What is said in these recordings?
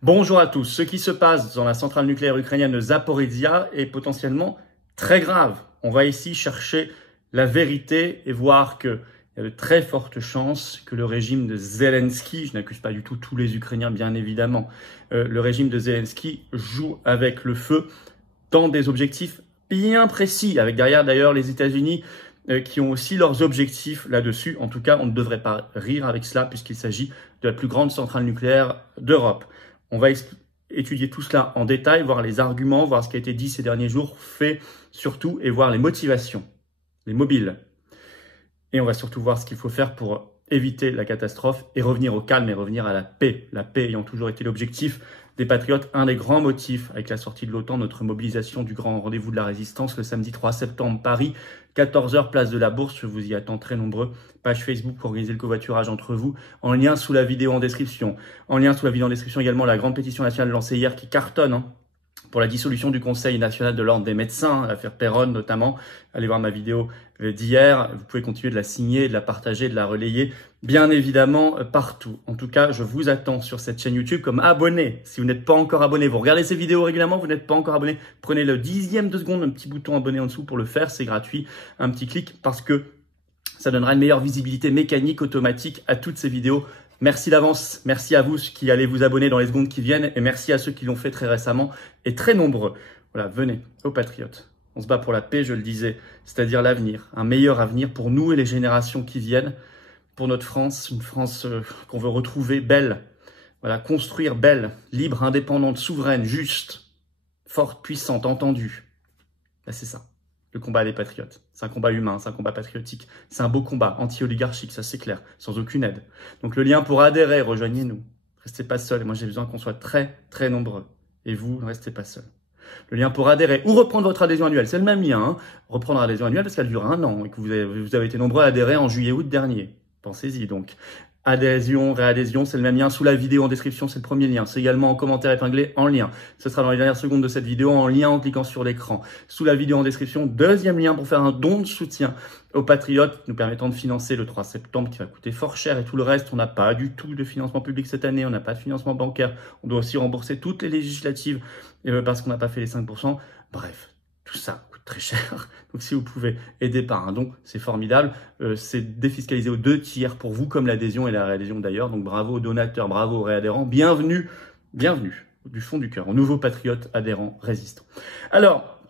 Bonjour à tous. Ce qui se passe dans la centrale nucléaire ukrainienne de Zaporizhzhia est potentiellement très grave. On va ici chercher la vérité et voir qu'il y a de très fortes chances que le régime de Zelensky, je n'accuse pas du tout tous les Ukrainiens bien évidemment, le régime de Zelensky joue avec le feu dans des objectifs bien précis, avec derrière d'ailleurs les États-Unis qui ont aussi leurs objectifs là-dessus. En tout cas, on ne devrait pas rire avec cela puisqu'il s'agit de la plus grande centrale nucléaire d'Europe. On va étudier tout cela en détail, voir les arguments, voir ce qui a été dit ces derniers jours, fait surtout, et voir les motivations, les mobiles. Et on va surtout voir ce qu'il faut faire pour éviter la catastrophe et revenir au calme et revenir à la paix. La paix ayant toujours été l'objectif des patriotes, un des grands motifs avec la sortie de l'OTAN, notre mobilisation du grand rendez-vous de la résistance le samedi 3 septembre, Paris, 14h, place de la Bourse. Je vous y attends très nombreux. Page Facebook pour organiser le covoiturage entre vous. En lien sous la vidéo en description. En lien sous la vidéo en description également la grande pétition nationale lancée hier qui cartonne pour la dissolution du Conseil national de l'ordre des médecins, l'affaire Perron notamment. Allez voir ma vidéo d'hier. Vous pouvez continuer de la signer, de la partager, de la relayer, bien évidemment partout. En tout cas, je vous attends sur cette chaîne YouTube comme abonné. Si vous n'êtes pas encore abonné, vous regardez ces vidéos régulièrement, vous n'êtes pas encore abonné, prenez le 10e de seconde, un petit bouton abonné en dessous pour le faire, c'est gratuit. Un petit clic parce que ça donnera une meilleure visibilité mécanique, automatique à toutes ces vidéos. Merci d'avance, merci à vous qui allez vous abonner dans les secondes qui viennent et merci à ceux qui l'ont fait très récemment et très nombreux. Voilà, venez, aux patriotes. On se bat pour la paix, je le disais, c'est-à-dire l'avenir, un meilleur avenir pour nous et les générations qui viennent, pour notre France, une France qu'on veut retrouver belle, voilà, construire belle, libre, indépendante, souveraine, juste, forte, puissante, entendue. Ben, c'est ça. Le combat des patriotes. C'est un combat humain, c'est un combat patriotique. C'est un beau combat anti-oligarchique, ça c'est clair, sans aucune aide. Donc le lien pour adhérer, rejoignez-nous. Restez pas seuls. Et moi j'ai besoin qu'on soit très, très nombreux. Et vous, ne restez pas seuls. Le lien pour adhérer ou reprendre votre adhésion annuelle, c'est le même lien. Reprendre l'adhésion annuelle parce qu'elle dure 1 an et que vous avez été nombreux à adhérer en juillet-août dernier. Pensez-y donc. Adhésion, réadhésion, c'est le même lien. Sous la vidéo en description, c'est le premier lien. C'est également en commentaire épinglé en lien. Ce sera dans les dernières secondes de cette vidéo en lien en cliquant sur l'écran. Sous la vidéo en description, deuxième lien pour faire un don de soutien aux patriotes, nous permettant de financer le 3 septembre qui va coûter fort cher et tout le reste. On n'a pas du tout de financement public cette année, on n'a pas de financement bancaire. On doit aussi rembourser toutes les législatives parce qu'on n'a pas fait les 5%. Bref, tout ça coûte très cher. Donc si vous pouvez aider par un don, c'est formidable. C'est défiscalisé aux 2 tiers pour vous, comme l'adhésion et la réadhésion d'ailleurs. Donc bravo aux donateurs, bravo aux réadhérents. Bienvenue, bienvenue du fond du cœur, aux nouveaux patriotes, adhérents, résistants. Alors,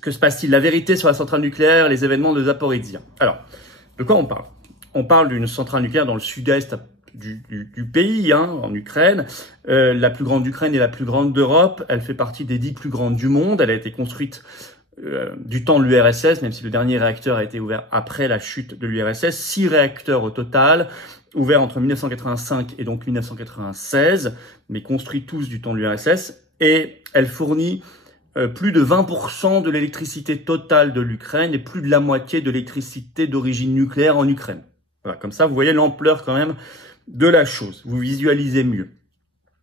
que se passe-t-il? La vérité sur la centrale nucléaire, les événements de Zaporizhzhia. Alors, de quoi on parle? On parle d'une centrale nucléaire dans le sud-est du pays, en Ukraine, la plus grande d'Ukraine et la plus grande d'Europe. Elle fait partie des 10 plus grandes du monde. Elle a été construite du temps de l'URSS, même si le dernier réacteur a été ouvert après la chute de l'URSS. 6 réacteurs au total, ouverts entre 1985 et donc 1996, mais construits tous du temps de l'URSS. Et elle fournit plus de 20% de l'électricité totale de l'Ukraine et plus de la moitié de l'électricité d'origine nucléaire en Ukraine. Voilà, comme ça, vous voyez l'ampleur quand même de la chose. Vous visualisez mieux.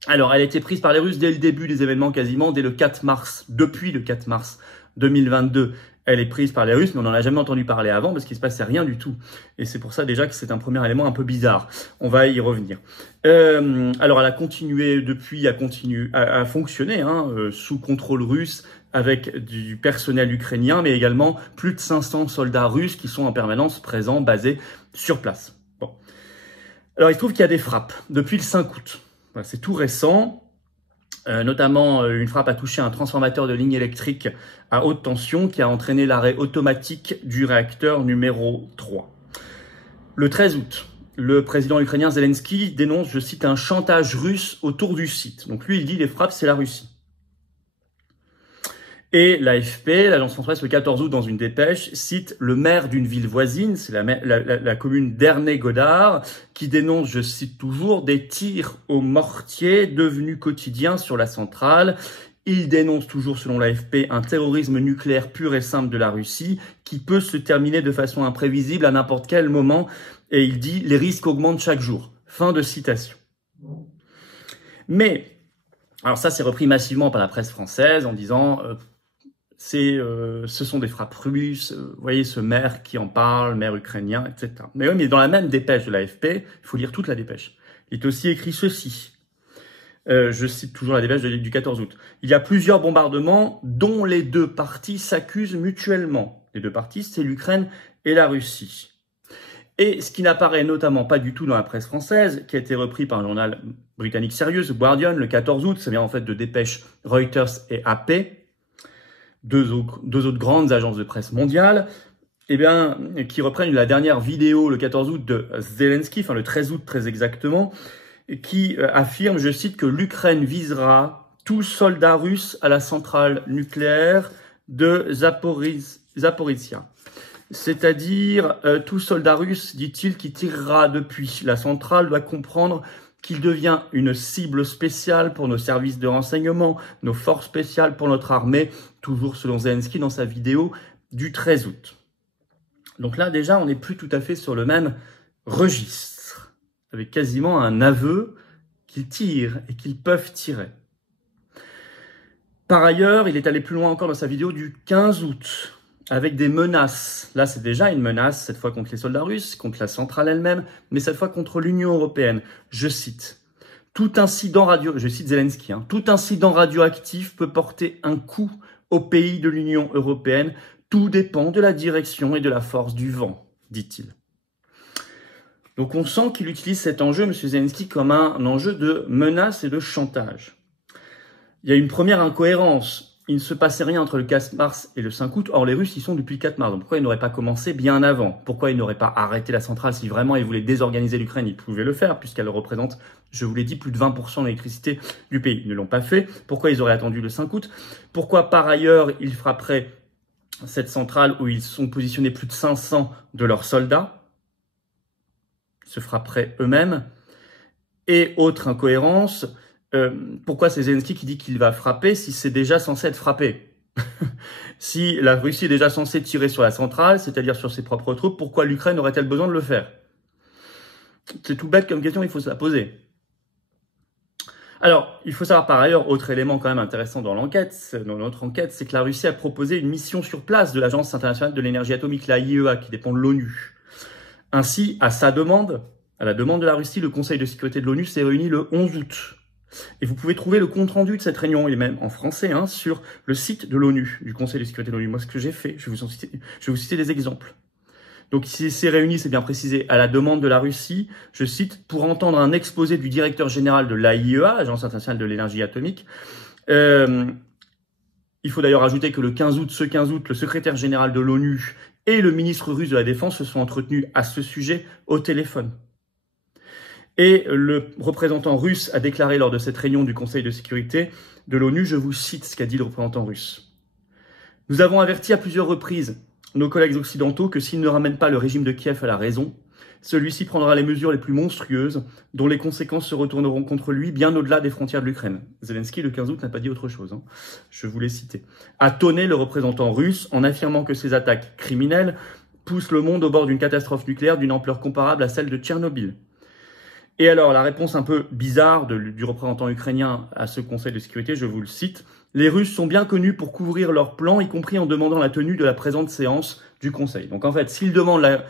Alors, elle a été prise par les Russes dès le début des événements, quasiment dès le 4 mars, depuis le 4 mars 2022. Elle est prise par les Russes, mais on n'en a jamais entendu parler avant parce qu'il se passait rien du tout. Et c'est pour ça déjà que c'est un premier élément un peu bizarre. On va y revenir. Alors, elle a continué depuis, à fonctionner sous contrôle russe avec du personnel ukrainien, mais également plus de 500 soldats russes qui sont en permanence présents, basés sur place. Bon. Alors, il se trouve qu'il y a des frappes depuis le 5 août. Voilà, c'est tout récent. Notamment, une frappe a touché un transformateur de ligne électrique à haute tension qui a entraîné l'arrêt automatique du réacteur numéro 3. Le 13 août, le président ukrainien Zelensky dénonce, je cite, un chantage russe autour du site. Donc lui, il dit les frappes, c'est la Russie. Et l'AFP, l'agence France-Presse, le 14 août, dans une dépêche, cite le maire d'une ville voisine, c'est la commune d'Ernay-Godard, qui dénonce, je cite toujours, des tirs au mortier devenus quotidiens sur la centrale. Il dénonce toujours, selon l'AFP, un terrorisme nucléaire pur et simple de la Russie, qui peut se terminer de façon imprévisible à n'importe quel moment. Et il dit, les risques augmentent chaque jour. Fin de citation. Mais, alors ça, c'est repris massivement par la presse française en disant... ce sont des frappes russes, vous voyez ce maire qui en parle, maire ukrainien, etc. Mais oui, mais dans la même dépêche de l'AFP, il faut lire toute la dépêche. Il est aussi écrit ceci. Je cite toujours la dépêche du 14 août. Il y a plusieurs bombardements dont les deux parties s'accusent mutuellement. Les deux parties, c'est l'Ukraine et la Russie. Et ce qui n'apparaît notamment pas du tout dans la presse française, qui a été repris par un journal britannique sérieux, The Guardian, le 14 août, ça vient en fait de dépêches Reuters et AP, deux autres grandes agences de presse mondiales, qui reprennent la dernière vidéo le 14 août de Zelensky, enfin le 13 août très exactement, qui affirme, je cite, que l'Ukraine visera tout soldat russe à la centrale nucléaire de Zaporizhia. C'est-à-dire, tout soldat russe, dit-il, qui tirera depuis la centrale doit comprendre qu'il devient une cible spéciale pour nos services de renseignement, nos forces spéciales pour notre armée, toujours selon Zelensky dans sa vidéo du 13 août. Donc là, déjà, on n'est plus tout à fait sur le même registre, avec quasiment un aveu qu'ils tirent et qu'ils peuvent tirer. Par ailleurs, il est allé plus loin encore dans sa vidéo du 15 août, avec des menaces. Là, c'est déjà une menace, cette fois contre les soldats russes, contre la centrale elle-même, mais cette fois contre l'Union européenne. Je cite, tout incident je cite Zelensky, tout incident radioactif peut porter un coup au pays de l'Union européenne. Tout dépend de la direction et de la force du vent, dit-il. Donc on sent qu'il utilise cet enjeu, M. Zelensky, comme un enjeu de menace et de chantage. Il y a une première incohérence. Il ne se passait rien entre le 4 mars et le 5 août. Or, les Russes y sont depuis le 4 mars. Donc pourquoi ils n'auraient pas commencé bien avant? Pourquoi ils n'auraient pas arrêté la centrale? Si vraiment ils voulaient désorganiser l'Ukraine, ils pouvaient le faire, puisqu'elle représente, je vous l'ai dit, plus de 20% de l'électricité du pays. Ils ne l'ont pas fait. Pourquoi ils auraient attendu le 5 août? Pourquoi, par ailleurs, ils frapperaient cette centrale où ils sont positionnés plus de 500 de leurs soldats? Se frapperaient eux-mêmes. Et autre incohérence, pourquoi c'est Zelensky qui dit qu'il va frapper si c'est déjà censé être frappé? Si la Russie est déjà censée tirer sur la centrale, c'est-à-dire sur ses propres troupes, pourquoi l'Ukraine aurait-elle besoin de le faire? C'est tout bête comme question, il faut se la poser. Alors, il faut savoir par ailleurs, autre élément quand même intéressant dans notre enquête, c'est que la Russie a proposé une mission sur place de l'Agence internationale de l'énergie atomique, la IEA, qui dépend de l'ONU. Ainsi, à la demande de la Russie, le Conseil de sécurité de l'ONU s'est réuni le 11 août. Et vous pouvez trouver le compte-rendu de cette réunion, et même en français, sur le site de l'ONU, du Conseil de sécurité de l'ONU. Moi, ce que j'ai fait, je vais vous citer des exemples. Donc, il s'est réuni, c'est bien précisé, à la demande de la Russie, je cite, pour entendre un exposé du directeur général de l'AIEA, Agence internationale de l'énergie atomique. Il faut d'ailleurs ajouter que ce 15 août, le secrétaire général de l'ONU et le ministre russe de la Défense se sont entretenus à ce sujet au téléphone. Et le représentant russe a déclaré lors de cette réunion du Conseil de sécurité de l'ONU, je vous cite ce qu'a dit le représentant russe. « Nous avons averti à plusieurs reprises nos collègues occidentaux que s'ils ne ramènent pas le régime de Kiev à la raison, celui-ci prendra les mesures les plus monstrueuses dont les conséquences se retourneront contre lui bien au-delà des frontières de l'Ukraine. » Zelensky, le 15 août, n'a pas dit autre chose. Je vous l'ai cité. A tonné le représentant russe en affirmant que ces attaques criminelles poussent le monde au bord d'une catastrophe nucléaire d'une ampleur comparable à celle de Tchernobyl. Et alors, la réponse un peu bizarre du représentant ukrainien à ce Conseil de sécurité, je vous le cite, « Les Russes sont bien connus pour couvrir leurs plans, y compris en demandant la tenue de la présente séance du Conseil. » Donc en fait, s'ils demandent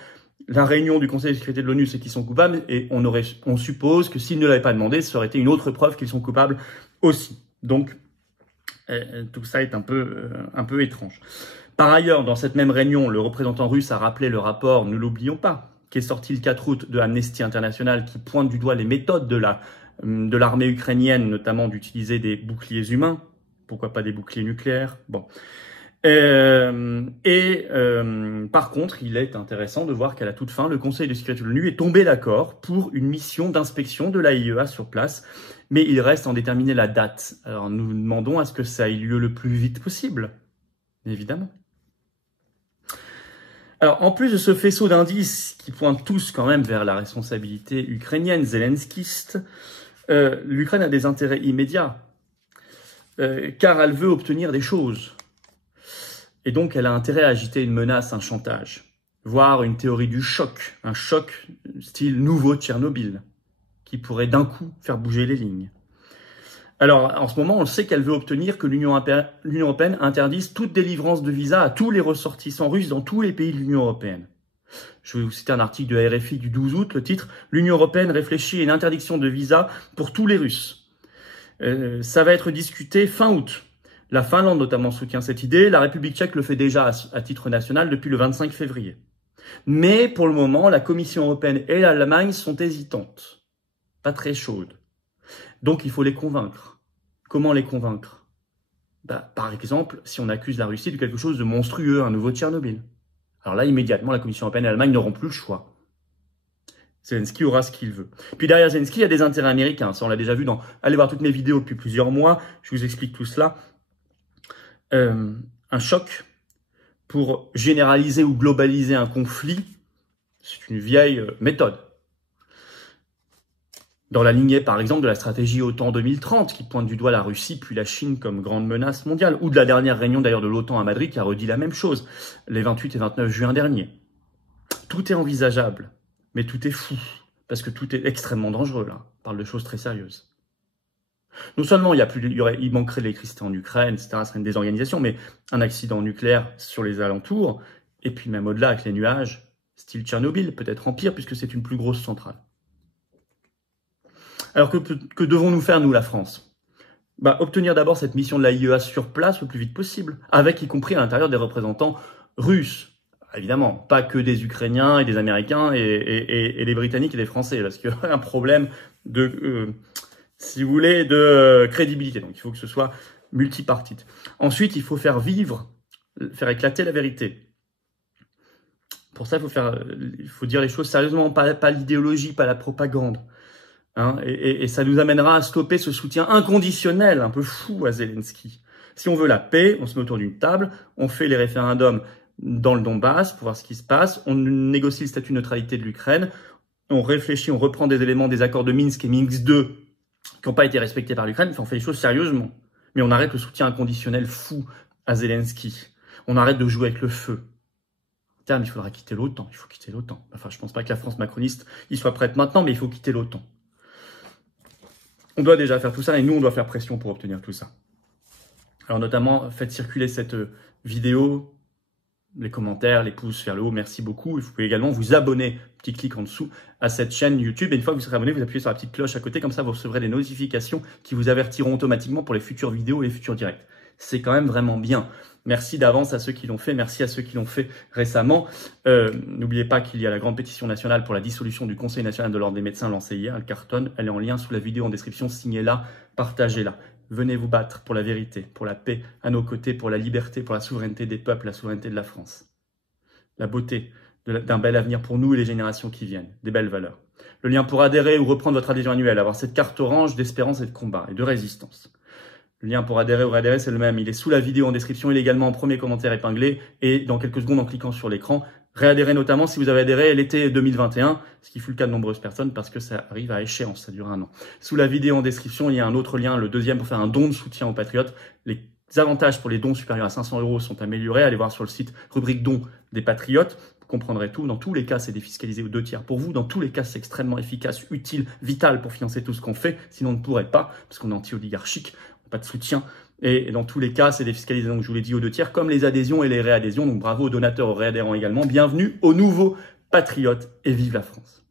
la réunion du Conseil de sécurité de l'ONU, c'est qu'ils sont coupables, et on suppose que s'ils ne l'avaient pas demandé, ça aurait été une autre preuve qu'ils sont coupables aussi. Donc, tout ça est un peu étrange. Par ailleurs, dans cette même réunion, le représentant russe a rappelé le rapport, ne l'oublions pas, qui est sorti le 4 août de Amnesty International, qui pointe du doigt les méthodes de l'armée ukrainienne, notamment d'utiliser des boucliers humains, pourquoi pas des boucliers nucléaires. Bon. Par contre, il est intéressant de voir qu'à la toute fin, le Conseil de sécurité de l'ONU est tombé d'accord pour une mission d'inspection de l'AIEA sur place, mais il reste à en déterminer la date. Alors nous demandons à ce que ça ait lieu le plus vite possible, évidemment. Alors, en plus de ce faisceau d'indices qui pointent tous quand même vers la responsabilité ukrainienne, zelenskiste, l'Ukraine a des intérêts immédiats, car elle veut obtenir des choses. Et donc, elle a intérêt à agiter une menace, un chantage, voire une théorie du choc, un choc style nouveau Tchernobyl, qui pourrait d'un coup faire bouger les lignes. Alors, en ce moment, on sait qu'elle veut obtenir que l'Union européenne interdise toute délivrance de visa à tous les ressortissants russes dans tous les pays de l'Union européenne. Je vais vous citer un article de RFI du 12 août, le titre « L'Union européenne réfléchit à une interdiction de visa pour tous les Russes ». Ça va être discuté fin août. La Finlande notamment soutient cette idée. La République tchèque le fait déjà à titre national depuis le 25 février. Mais pour le moment, la Commission européenne et l'Allemagne sont hésitantes. Pas très chaudes. Donc il faut les convaincre. Comment les convaincre? Par exemple, si on accuse la Russie de quelque chose de monstrueux, un nouveau Tchernobyl. Alors là, immédiatement, la Commission européenne et l'Allemagne n'auront plus le choix. Zelensky aura ce qu'il veut. Puis derrière Zelensky, il y a des intérêts américains. Ça, on l'a déjà vu allez voir toutes mes vidéos depuis plusieurs mois. Je vous explique tout cela. Un choc pour généraliser ou globaliser un conflit, c'est une vieille méthode. Dans la lignée, par exemple, de la stratégie OTAN 2030, qui pointe du doigt la Russie puis la Chine comme grande menace mondiale, ou de la dernière réunion d'ailleurs de l'OTAN à Madrid qui a redit la même chose, les 28 et 29 juin dernier. Tout est envisageable, mais tout est fou, parce que tout est extrêmement dangereux là. On parle de choses très sérieuses. Non seulement il manquerait de l'électricité en Ukraine, etc., ce serait une désorganisation, mais un accident nucléaire sur les alentours, et puis même au-delà avec les nuages, style Tchernobyl, peut-être en pire, puisque c'est une plus grosse centrale. Alors que devons-nous faire, nous, la France? Obtenir d'abord cette mission de la IEA sur place le plus vite possible, avec y compris à l'intérieur des représentants russes. Évidemment, pas que des Ukrainiens et des Américains et des Britanniques et des Français, parce qu'il y a un problème de... si vous voulez, de crédibilité. Donc, il faut que ce soit multipartite. Ensuite, il faut faire éclater la vérité. Pour ça, il faut dire les choses sérieusement, pas l'idéologie, pas la propagande. Hein, et ça nous amènera à stopper ce soutien inconditionnel, un peu fou à Zelensky. Si on veut la paix, on se met autour d'une table, on fait les référendums dans le Donbass pour voir ce qui se passe, on négocie le statut de neutralité de l'Ukraine, on réfléchit, on reprend des éléments des accords de Minsk et Minsk 2 qui n'ont pas été respectés par l'Ukraine, on fait les choses sérieusement. Mais on arrête le soutien inconditionnel fou à Zelensky. On arrête de jouer avec le feu. En termes, il faudra quitter l'OTAN. Il faut quitter l'OTAN. Enfin, je pense pas que la France macroniste y soit prête maintenant, mais il faut quitter l'OTAN. On doit déjà faire tout ça et nous, on doit faire pression pour obtenir tout ça. Alors notamment, faites circuler cette vidéo, les commentaires, les pouces vers le haut, merci beaucoup. Vous pouvez également vous abonner, petit clic en dessous, à cette chaîne YouTube. Et une fois que vous serez abonné, vous appuyez sur la petite cloche à côté, comme ça vous recevrez des notifications qui vous avertiront automatiquement pour les futures vidéos et les futurs directs. C'est quand même vraiment bien. Merci d'avance à ceux qui l'ont fait, merci à ceux qui l'ont fait récemment. N'oubliez pas qu'il y a la grande pétition nationale pour la dissolution du Conseil national de l'ordre des médecins lancée hier, elle cartonne, elle est en lien sous la vidéo en description, signez-la, partagez-la. Venez vous battre pour la vérité, pour la paix, à nos côtés, pour la liberté, pour la souveraineté des peuples, la souveraineté de la France. La beauté d'un bel avenir pour nous et les générations qui viennent, des belles valeurs. Le lien pour adhérer ou reprendre votre adhésion annuelle, avoir cette carte orange d'espérance et de combat et de résistance. Le lien pour adhérer ou réadhérer, c'est le même. Il est sous la vidéo en description. Il est également en premier commentaire épinglé. Et dans quelques secondes, en cliquant sur l'écran, réadhérer notamment si vous avez adhéré l'été 2021, ce qui fut le cas de nombreuses personnes parce que ça arrive à échéance, ça dure un an. Sous la vidéo en description, il y a un autre lien, le deuxième, pour faire un don de soutien aux patriotes. Les avantages pour les dons supérieurs à 500 € sont améliorés. Allez voir sur le site rubrique dons des patriotes. Vous comprendrez tout. Dans tous les cas, c'est défiscalisé aux 2/3 pour vous. Dans tous les cas, c'est extrêmement efficace, utile, vital pour financer tout ce qu'on fait. Sinon, on ne pourrait pas, parce qu'on est anti-oligarchique. Pas de soutien. Et dans tous les cas, c'est défiscalisé, donc je vous l'ai dit, aux 2/3, comme les adhésions et les réadhésions. Donc bravo aux donateurs, aux réadhérents également. Bienvenue aux nouveaux patriotes et vive la France.